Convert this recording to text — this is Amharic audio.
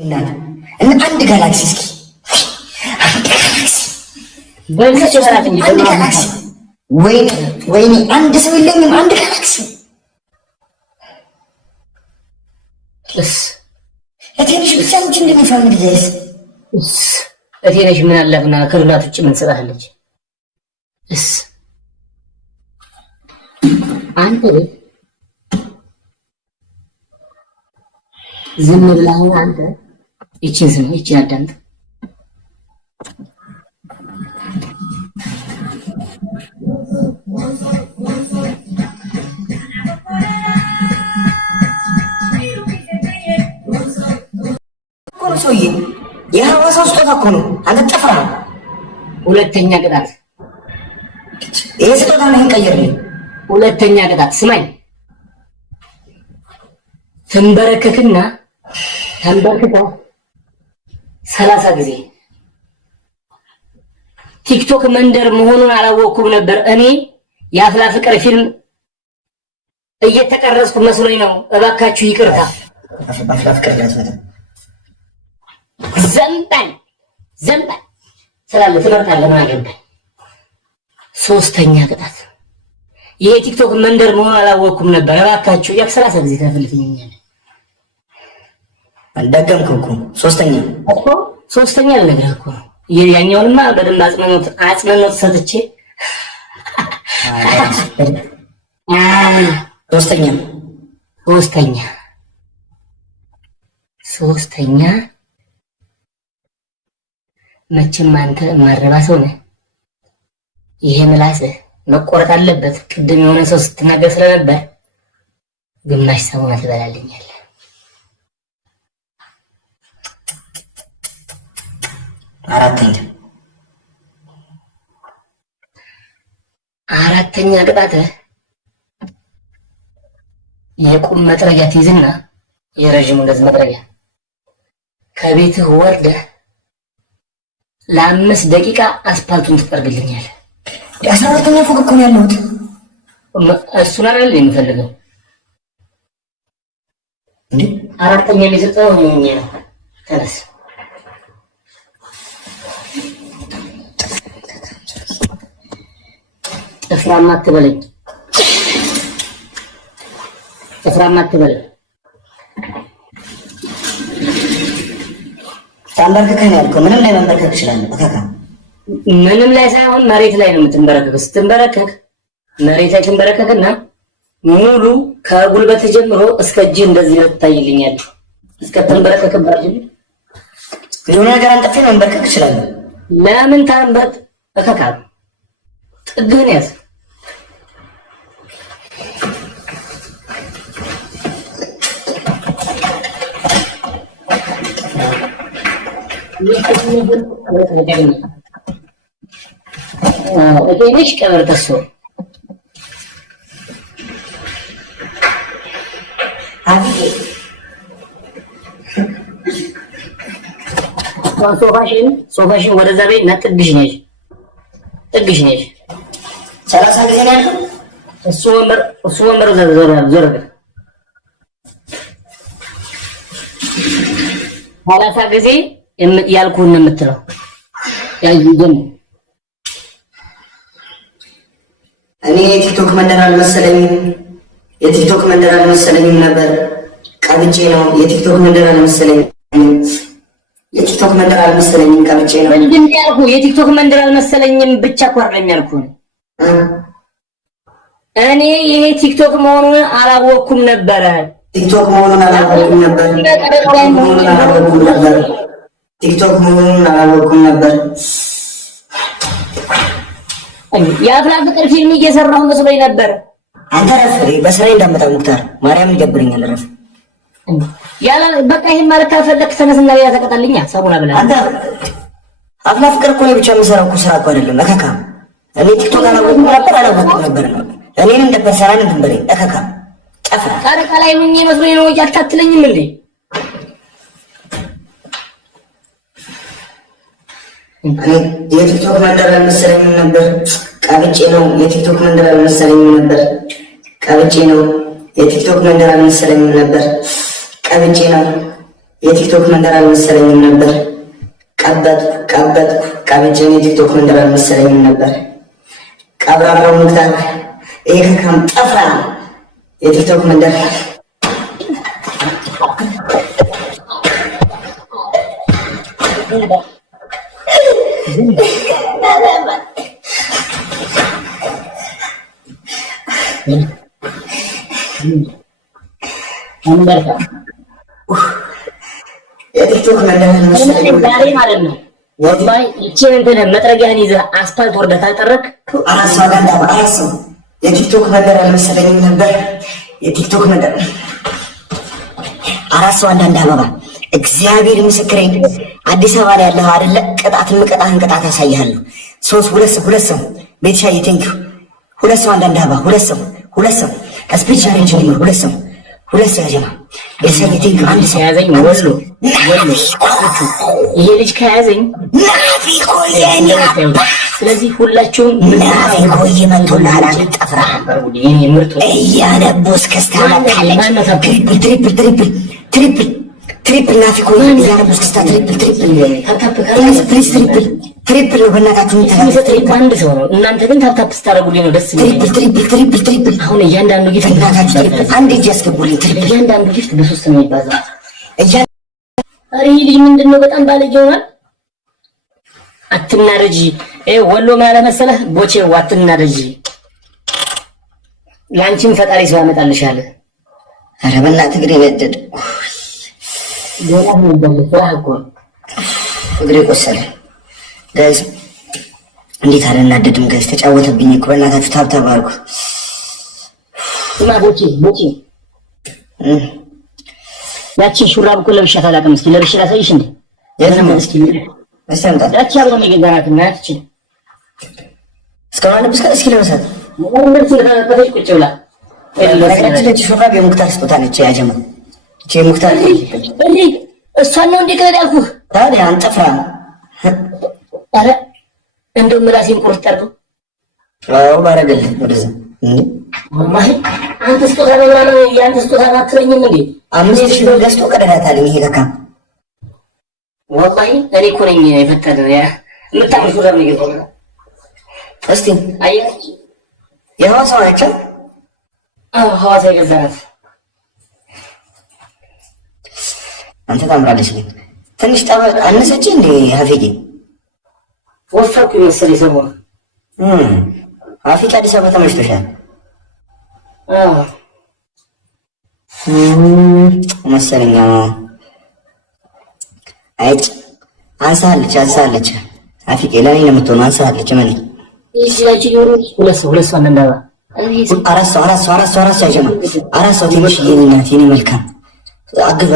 እናት እና አንድ ጋላክሲ እስኪ አንድ ጋላክሲ በእንሰት ሰራት እንጂ ጋላክሲ ወይኔ አንድ ሰው የለኝም። አንድ ጋላክሲ እስ እቴንሽ ብቻ እንጂ እንደሚፈልግ ዘይስ እስ እቴንሽ ምን አለፍና ከዱላት ውጭ ምን ትሰራለች? እስ አንተ ዝም ብለህ አንተ ይችን አዳምጥ። ሰውዬ የሐዋሳው ስጦታ እኮ ነው። አንተ ጠፍራ ሁለተኛ ቅጣት ይሄ ስጦታ ነው ቀይርልኝ። ሁለተኛ ቅጣት ስማኝ። ተንበረከክና ተንበርክካ 30 ጊዜ ቲክቶክ መንደር መሆኑን አላወኩም ነበር። እኔ የአፍላ ፍቅር ፊልም እየተቀረጽኩ መስሎኝ ነው። እባካችሁ ይቅርታ። አፍላ ፍቅር ያስመጣ ዘንበል ስላለ ትመርጣለህ። ምን አገባኝ። ሶስተኛ ቅጣት ይሄ ቲክቶክ መንደር መሆኑን አላወኩም ነበር። እባካችሁ 30 ጊዜ ተፈልፍኝኛል። አልደገምኩም እኮ ሶስተኛ ልነግርህ እኮ ነው። ያኛውንማ በደንብ አጽንኦት ሰጥቼ ሶስተኛ መቼም አንተ ማረባ ሰው ነህ። ይሄ ምላስህ መቆረጥ አለበት። ቅድም የሆነ ሰው ስትናገር ስለነበር ግማሽ ሰሞን ትበላልኛለህ። አራተኛ ቅጣትህ የቁም መጥረጊያ ትይዝና የረዥሙ እንደዚህ መጥረጊያ ከቤትህ ወርደህ ለ5 ደቂቃ አስፓልቱን ትጠርግልኛለህ። 14ኛ ፎቅ እኮ ነው ያለሁት። እሱን አይደል የምፈልገው እንዴ? አራተኛ የሚሰጠው ነው። ተነስ። ጥፍራማ አትበለኝ። ታንበርክከኝ ያልከው ምንም ላይ መንበርከክ ይችላል። በካካ ምንም ላይ ሳይሆን መሬት ላይ ነው የምትንበረከክ። ስትንበረከክ መሬት ላይ ትንበረከክና ሙሉ ከጉልበት ጀምሮ እስከ እጅ እንደዚህ ልታይልኛል። እስከ ተንበረከክበት የሆነ ነገር አንጠፌ መንበርከክ ይችላል። ለምን ታንበት በካካ ጥግህን ያዝ። እቴንሽ ቀበር ተሶ ሶፋሽን ወደዛ ቤት እና ጥግሽ ነሽ 30 ጊዜ ነው ያልከው። እሱ ወንበር ዞር 30 ጊዜ ያልኩህን ነው የምትለው። እኔ የቲክቶክ መንደር አልመሰለኝም ነበር። ቀብጬ ነው። የቲክቶክ መንደር አልመሰለኝም። ቀብጬ ነው። ምንድን ነው ያልኩህ? የቲክቶክ መንደር አልመሰለኝም ብቻ እኮ አይደለም ያልኩህ። እኔ ይሄ ቲክቶክ መሆኑን አላወኩም ነበር። ቲክቶክ መሆኑን አላወኩም ነበር። የአፍላ ፍቅር ፊልም እየሰራሁ መስሎኝ ነበር። አንተ ረፍ። በስራዬ እንዳመጣ ሙክታር ማርያም ይደብረኛል። ረፍ ያላ በቃ ይሄን ማለት ካልፈለክ ተነስና ያ ተቀጣልኛ ሳሙና ብላ። አንተ አፍላ ፍቅር እኮ ነው ብቻ የምሰራው እኮ ስራ እኮ አይደለም። እከካ እኔ ቲክቶክ አላወኩም ነበር። እኔን እንደ ፐርሰናል እንትን በለኝ። እከካ ጠፍራ ቃረቃ ላይ ምን መስሎኝ ነው ያልታትለኝም እንዴ? የቲክቶክ መንደር አልመሰለኝም ነበር። ቀብጬ ነው። የቲክቶክ መንደር አልመሰለኝም ነበር። ቀብጬ ነው። የቲክቶክ መንደር አልመሰለኝም ነበር። ቀብጬ ነው። የቲክቶክ መንደር አልመሰለኝም ነበር። ቀብጬን የቲክቶክ መንደር አልመሰለኝም ነበር። ቀብራራው ሙክታር ይሄ ከካም ጠፍራ የቲክቶክ መንደር የቲክቶክ መንደር ዛሬ ማለት ነው። ወባይ እቺን እንትን መጥረጊያን ይዘህ አስፓልት ወርደህ ካልጠረክ አራስ የቲክቶክ መንደር አልመሰለኝም ነበር። የቲክቶክ መንደር አራት ሰው አንዳንድ አበባ እግዚአብሔር ምስክሬን አዲስ አበባ ላይ ያለህ አይደለ? ቅጣትን ቅጣት አሳይሃለሁ። ሁለት ሰው ቤተሻዬ ቴንኪው። ሁለት ሰው አንዳንድ አበባ ሁለት ሰው ስፒች አሬንጅ ነው። ሁለት ሰው ያጀማ ቤተሻዬ ቴንኪው። አንድ ሰው ያዘኝ ወሎ ይሄ ልጅ ከያዘኝ ናፊ ኮየኔ። ስለዚህ ሁላችሁም ናፊ ኮየ መንቶላላ ጠፍራ እያነቦስ ከስታማካለች ትሪፕል ናፊ ኮየ እያነቦስ ከስታ ትሪፕል ነው። በእናታችሁ አንድ ሰው ነው። እናንተ ግን ታፕታፕ ስታደርጉልኝ ነው ደስ የሚለኝ። ትሪፕል አሁን እያንዳንዱ ጊፍት በእናታችሁ አንድ እጅ ያስገቡልኝ። እያንዳንዱ ጊፍት በ3 ነው የሚባዛው። ኧረ ይህ ልጅ ምንድን ነው? በጣም ባለጌ ሆኗል። አትናደጂ። ወሎ ማለት መሰለህ ቦቼው አትናደጂ። ላንቺም ፈጣሪ ሰው ያመጣልሻል። ኧረ በእናትህ እግሬ ነደደ። ሌላ ምን ይባላል? ፍራህ እኮ እግሬ ቆሰለ። ጋይስ እንዴት አልናደድም? ጋይስ ተጫወተብኝ እኮ በእናታችሁ ታብታብ አድርጉ። እና ቦቼ ያቺን ሹራብ እኮ ለብሻት አላውቅም። እስኪ ለብሼ ላሳይሽ እንዴ? ያቺ አብሮ የገዛናት እና ያቺ እስካሁን ለብስካ እስኪ ለብሳት እንደዚህ ተነጠፈች ቁጭ ብላ። ለዚህ ሹራብ የሙክታር ስጦታ ነች። ያጀማ እቺ የሙክታር እንዴ እሷን ነው እንዴ ከዳ ያልኩህ? ታዲያ አንጠፍራ። ኧረ እንደው ምላሴን ቁርጥ አድርገው። አዎ ባረገልህ ወደዛ እንዴ ወላሂ አንተ ስጦታ ነው ማለት ያንተ ስጦታ አትለኝም እንዴ? 5000 ብር ገዝቶ ቀደዳታል። ይሄ ከካ ወላሂ እኔ እኮ ነኝ የፈጠረው ያ የምታምር ሹራብ ነው የገዛው። እስቲ አየህ የሐዋሳው ነች። ሐዋሳ የገዛናት አንተ ታምራለች ግን ትንሽ ጠበቅ አነሰች እንዴ? ሀፊቂ ወፈርኩ ይመስል ይሰማው ሀፊቂ አዲስ አበባ ተመችቶሻል? መሰለኝ። አይጭ አንሳለች ሀፊቂ ለኔ ነው የምትሆነው። አንሳለች ማለት ይችላል። ሁለት ሰው አንዳንዳ አራት ሰው ያጀማ አራት ሰው ትንሽ የኔ ናት የኔ መልካም አግዟት።